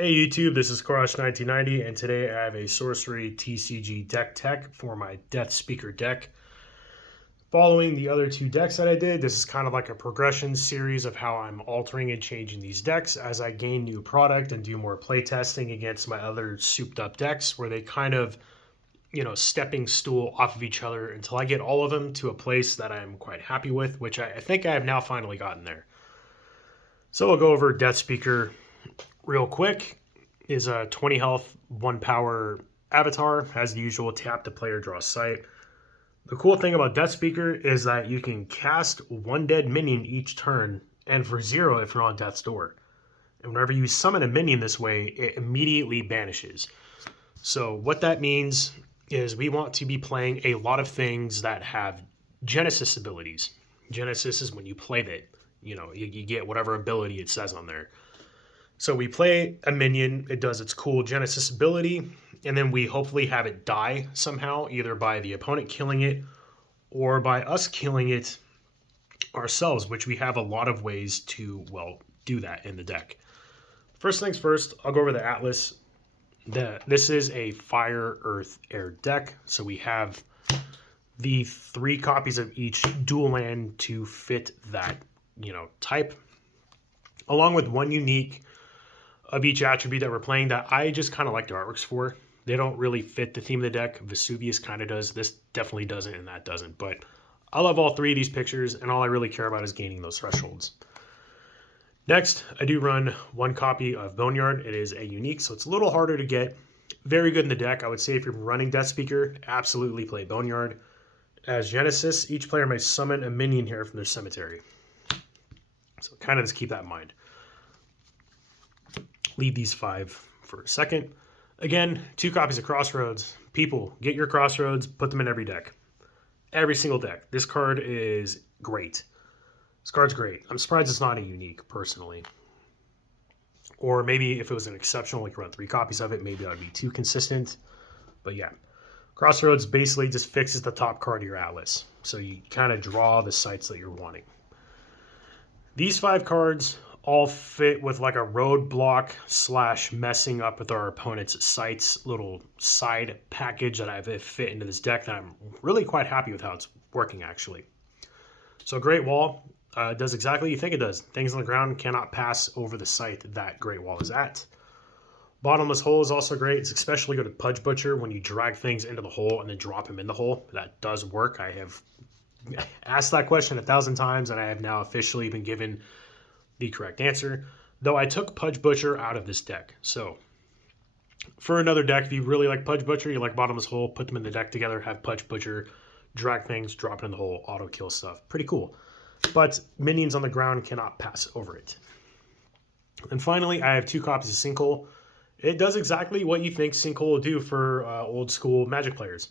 Hey YouTube, this is Crush1990, and today I have a Sorcery TCG deck tech for my Deathspeaker deck. Following the other two decks that I did, this is kind of like a progression series of how I'm altering and changing these decks as I gain new product and do more playtesting against my other souped up decks where they kind of, stepping stool off of each other until I get all of them to a place that I'm quite happy with, which I think I have now finally gotten there. So we'll go over Deathspeaker real quick. Is a 20 health, 1 power avatar, has the usual tap to player draw sight. The cool thing about Deathspeaker is that you can cast 1 dead minion each turn, and for 0 if you're on death's door. And whenever you summon a minion this way, it immediately banishes. So what that means is we want to be playing a lot of things that have Genesis abilities. Genesis is when you play that, you get whatever ability it says on there. So we play a minion, it does its cool Genesis ability, and then we hopefully have it die somehow, either by the opponent killing it or by us killing it ourselves, which we have a lot of ways to, do that in the deck. First things first, I'll go over the Atlas. This is a fire, earth, air deck, so we have the 3 copies of each dual land to fit that, type, along with 1 unique of each attribute that we're playing that I just kind of like the artworks for. They don't really fit the theme of the deck. Vesuvious kind of does. This definitely doesn't, and that doesn't. But I love all 3 of these pictures, and all I really care about is gaining those thresholds. Next, I do run 1 copy of Boneyard. It is a unique, so it's a little harder to get. Very good in the deck. I would say if you're running Deathspeaker, absolutely play Boneyard. As Genesis, each player may summon a minion here from their cemetery. So kind of just keep that in mind. Leave these 5 for a second. Again, 2 copies of Crossroads. People, get your Crossroads, put them in every deck. Every single deck. This card is great. This card's great. I'm surprised it's not a unique, personally. Or maybe if it was an exceptional, like you run 3 copies of it, maybe that would be too consistent. But yeah, Crossroads basically just fixes the top card of your Atlas. So you kind of draw the sites that you're wanting. These 5 cards all fit with like a roadblock / messing up with our opponent's sites little side package that I've fit into this deck that I'm really quite happy with how it's working actually. So Great Wall does exactly what you think it does. Things on the ground cannot pass over the site that Great Wall is at. Bottomless Hole is also great. It's especially good at Pudge Butcher when you drag things into the hole and then drop them in the hole. That does work. I have asked that question 1,000 times and I have now officially been given the correct answer, though I took Pudge Butcher out of this deck. So for another deck, if you really like Pudge Butcher, you like Bottomless Hole, put them in the deck together, have Pudge Butcher, drag things, drop it in the hole, auto kill stuff. Pretty cool. But minions on the ground cannot pass over it. And finally, I have 2 copies of Sinkhole. It does exactly what you think Sinkhole will do for old school Magic players.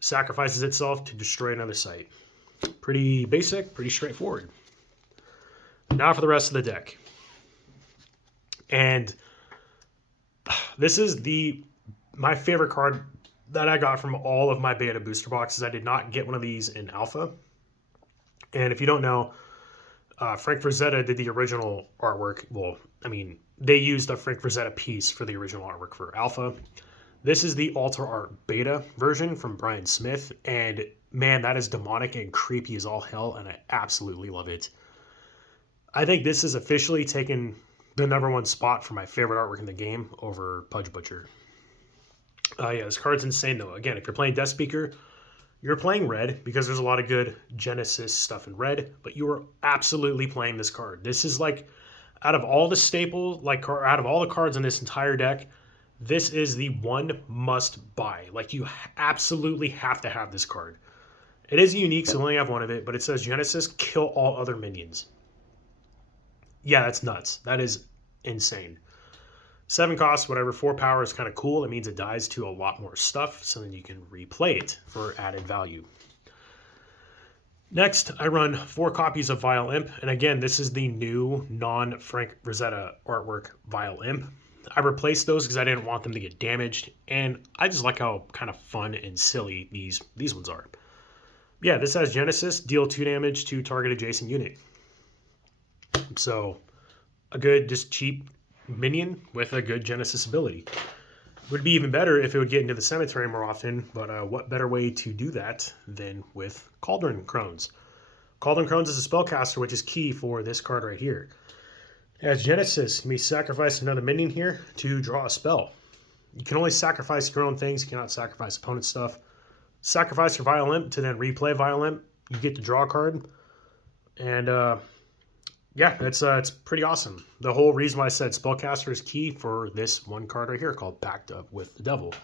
Sacrifices itself to destroy another site. Pretty basic, pretty straightforward. Now for the rest of the deck. And this is my favorite card that I got from all of my beta booster boxes. I did not get one of these in alpha. And if you don't know, Frank Frazetta did the original artwork. Well, I mean, they used the Frank Frazetta piece for the original artwork for alpha. This is the Alter Art beta version from Brian Smith. And man, that is demonic and creepy as all hell. And I absolutely love it. I think this has officially taken the #1 spot for my favorite artwork in the game over Pudge Butcher. Yeah, this card's insane though. Again, if you're playing Deathspeaker, you're playing red because there's a lot of good Genesis stuff in red, but you are absolutely playing this card. This is like, out of all the staples, out of all the cards in this entire deck, this is the one must buy. Like you absolutely have to have this card. It is unique, so we only have 1 of it, but it says Genesis, kill all other minions. Yeah, that's nuts. That is insane. 7 costs, whatever. 4 power is kind of cool. It means it dies to a lot more stuff, so then you can replay it for added value. Next, I run 4 copies of Vile Imp, and again, this is the new non-Frank Frazetta artwork Vile Imp. I replaced those because I didn't want them to get damaged, and I just like how kind of fun and silly these ones are. Yeah, this has Genesis, deal 2 damage to target adjacent unit. So a good, just cheap minion with a good Genesis ability. Would be even better if it would get into the cemetery more often, but what better way to do that than with Cauldron Crones? Cauldron Crones is a spellcaster, which is key for this card right here. As Genesis, you may sacrifice another minion here to draw a spell. You can only sacrifice your own things, you cannot sacrifice opponent stuff. Sacrifice your Violent to then replay Violent. You get to draw a card. And yeah, it's pretty awesome. The whole reason why I said spellcaster is key for this one card right here called Pact with the Devil.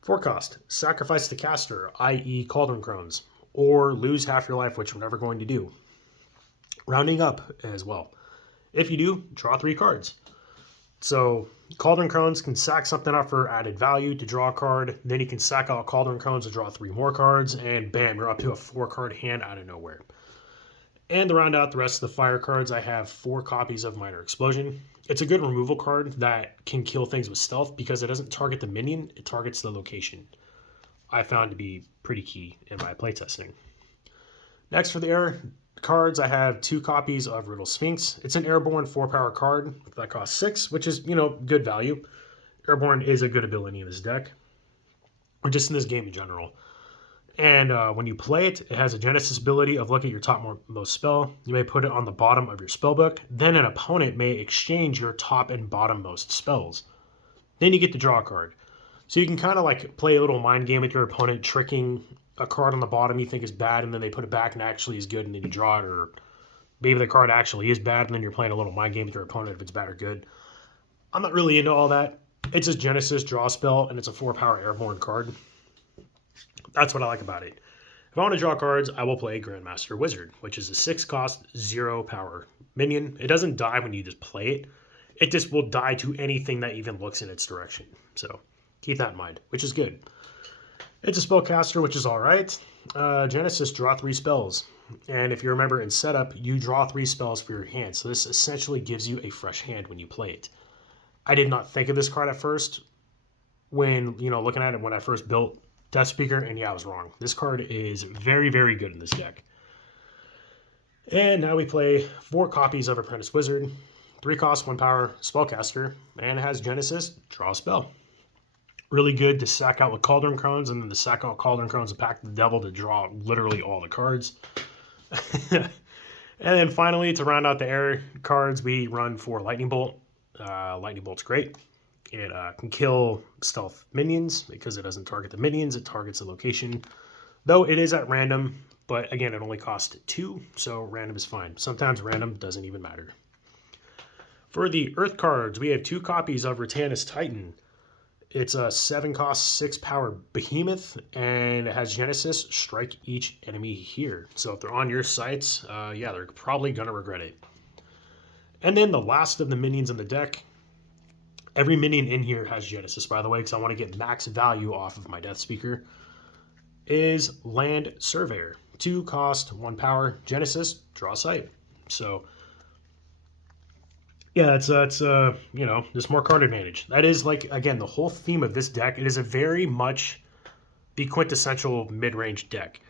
4 cost, sacrifice the caster, i.e. Cauldron Crones, or lose half your life, which we're never going to do. Rounding up as well. If you do, draw 3 cards. So Cauldron Crones can sack something up for added value to draw a card. Then you can sack out Cauldron Crones to draw 3 more cards, and bam, you're up to a 4-card hand out of nowhere. And to round out the rest of the fire cards, I have 4 copies of Minor Explosion. It's a good removal card that can kill things with stealth because it doesn't target the minion, it targets the location. I found to be pretty key in my playtesting. Next for the air cards, I have 2 copies of Riddle Sphinx. It's an airborne 4-power card that costs 6, which is, good value. Airborne is a good ability in this deck, or just in this game in general. And when you play it, it has a Genesis ability of look at your topmost spell. You may put it on the bottom of your spellbook. Then an opponent may exchange your top and bottommost spells. Then you get to draw a card. So you can kind of like play a little mind game with your opponent, tricking a card on the bottom you think is bad, and then they put it back and actually is good, and then you draw it. Or maybe the card actually is bad, and then you're playing a little mind game with your opponent if it's bad or good. I'm not really into all that. It's just Genesis, draw spell, and it's a 4-power airborne card. That's what I like about it. If I want to draw cards, I will play Grandmaster Wizard, which is a 6-cost, 0-power minion. It doesn't die when you just play it. It just will die to anything that even looks in its direction. So keep that in mind, which is good. It's a spellcaster, which is all right. Genesis, draw 3 spells. And if you remember in setup, you draw 3 spells for your hand. So this essentially gives you a fresh hand when you play it. I did not think of this card at first when, looking at it when I first built Deathspeaker, and yeah, I was wrong. This card is very, very good in this deck. And now we play 4 copies of Apprentice Wizard, 3 cost, 1 power, spellcaster, and it has Genesis, draw a spell. Really good to sack out with Cauldron Crones, and then to sack out Cauldron Crones and Pact the Devil to draw literally all the cards. And then finally, to round out the air cards, we run 4 Lightning Bolt. Lightning Bolt's great. It can kill stealth minions because it doesn't target the minions, it targets the location. Though it is at random, but again, it only costs 2, so random is fine. Sometimes random doesn't even matter. For the Earth cards, we have 2 copies of Wraetannis Titan. It's a 7-cost, 6-power behemoth, and it has Genesis, strike each enemy here. So if they're on your sites, yeah, they're probably going to regret it. And then the last of the minions in the deck, every minion in here has Genesis, by the way, because I want to get max value off of my Deathspeaker, is Land Surveyor. 2 cost, 1 power, Genesis, draw sight. So yeah, it's just more card advantage. That is, like, again, the whole theme of this deck. It is a very much the quintessential mid-range deck.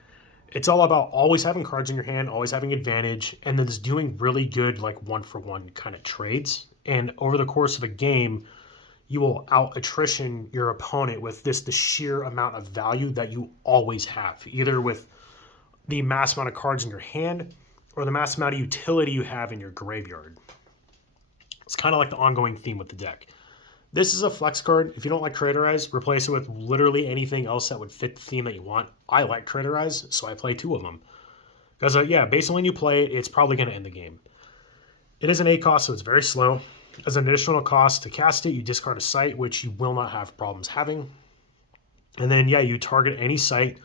It's all about always having cards in your hand, always having advantage, and then just doing really good, like, one-for-one kind of trades. And over the course of a game, you will out-attrition your opponent with the sheer amount of value that you always have, either with the mass amount of cards in your hand or the mass amount of utility you have in your graveyard. It's kind of like the ongoing theme with the deck. This is a flex card. If you don't like craterize, replace it with literally anything else that would fit the theme that you want. I like craterize, so I play 2 of them. Because, yeah, based on when you play it, it's probably going to end the game. It is an 8 cost, so it's very slow. As an additional cost to cast it, you discard a site, which you will not have problems having. And then, yeah, you target any site,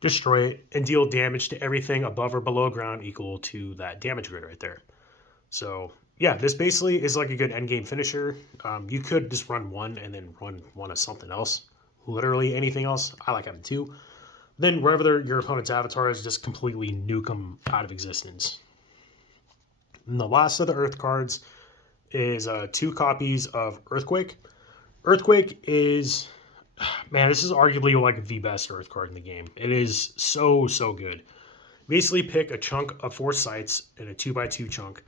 destroy it, and deal damage to everything above or below ground equal to that damage grid right there. So yeah, this basically is like a good endgame finisher. You could just run 1 and then run 1 of something else. Literally anything else. I like having 2. Then wherever your opponent's avatar is, just completely nuke them out of existence. And the last of the Earth cards is 2 copies of Earthquake. Earthquake is, man, this is arguably like the best Earth card in the game. It is so good. Basically pick a chunk of 4 sites in a 2x2 chunk.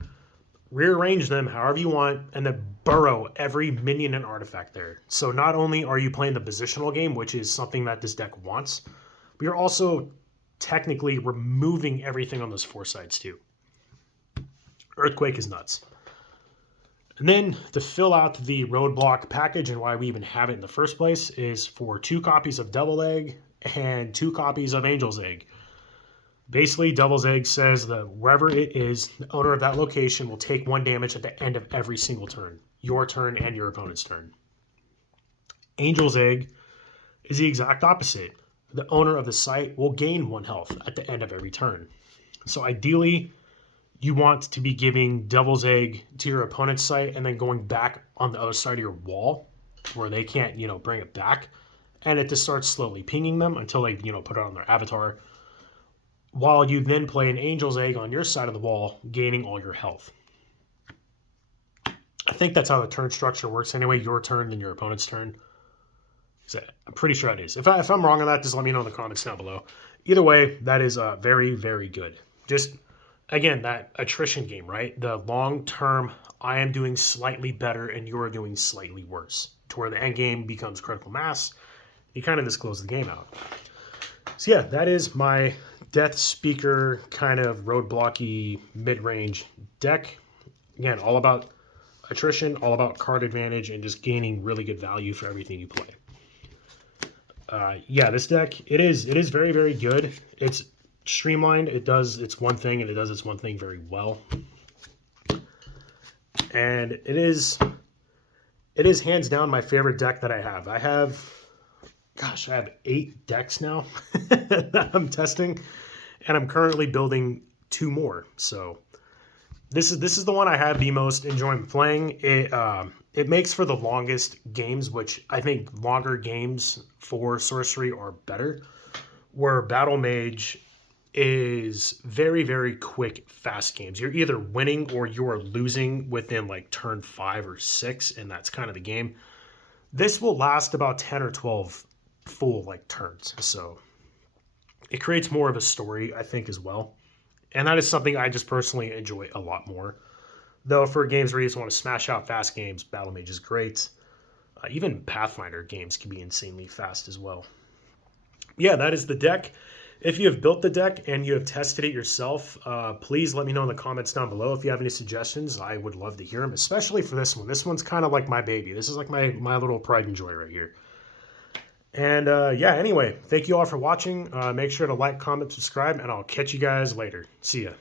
rearrange them however you want, and then burrow every minion and artifact there. So not only are you playing the positional game, which is something that this deck wants, but you're also technically removing everything on those 4 sides too. Earthquake is nuts. And then to fill out the roadblock package and why we even have it in the first place is for 2 copies of Devil Egg and 2 copies of Angel's Egg. Basically, Devil's Egg says that wherever it is, the owner of that location will take 1 damage at the end of every single turn. Your turn and your opponent's turn. Angel's Egg is the exact opposite. The owner of the site will gain 1 health at the end of every turn. So ideally, you want to be giving Devil's Egg to your opponent's site and then going back on the other side of your wall where they can't, bring it back. And it just starts slowly pinging them until they, put it on their avatar. While you then play an Angel's Egg on your side of the wall, gaining all your health. I think that's how the turn structure works anyway. Your turn, then your opponent's turn. I'm pretty sure it is. If I'm wrong on that, just let me know in the comments down below. Either way, that is very, very good. Just, again, that attrition game, right? The long term, I am doing slightly better and you are doing slightly worse. To where the end game becomes critical mass. You kind of just close the game out. So yeah, that is my Deathspeaker kind of roadblocky mid-range deck. Again, all about attrition, all about card advantage, and just gaining really good value for everything you play. Yeah, this deck, it is very, very good. It's streamlined. It does its one thing, and it does its one thing very well. And it is hands down my favorite deck that I have. I have 8 decks now that I'm testing, and I'm currently building 2 more. So this is the one I have the most enjoyment playing. It makes for the longest games, which I think longer games for Sorcery are better, where Battle Mage is very, very quick, fast games. You're either winning or you're losing within like turn 5 or 6, and that's kind of the game. This will last about 10 or 12 full turns, so it creates more of a story, I think, as well, and that is something I just personally enjoy a lot more. Though for games where you just want to smash out fast games, Battle Mage is great. Even Pathfinder games can be insanely fast as well. Yeah, that is the deck. If you have built the deck and you have tested it yourself, please let me know in the comments down below if you have any suggestions. I would love to hear them, especially for this one. This one's kind of like my baby. This is like my little pride and joy right here. And yeah, anyway, thank you all for watching. Make sure to like, comment, subscribe, and I'll catch you guys later. See ya.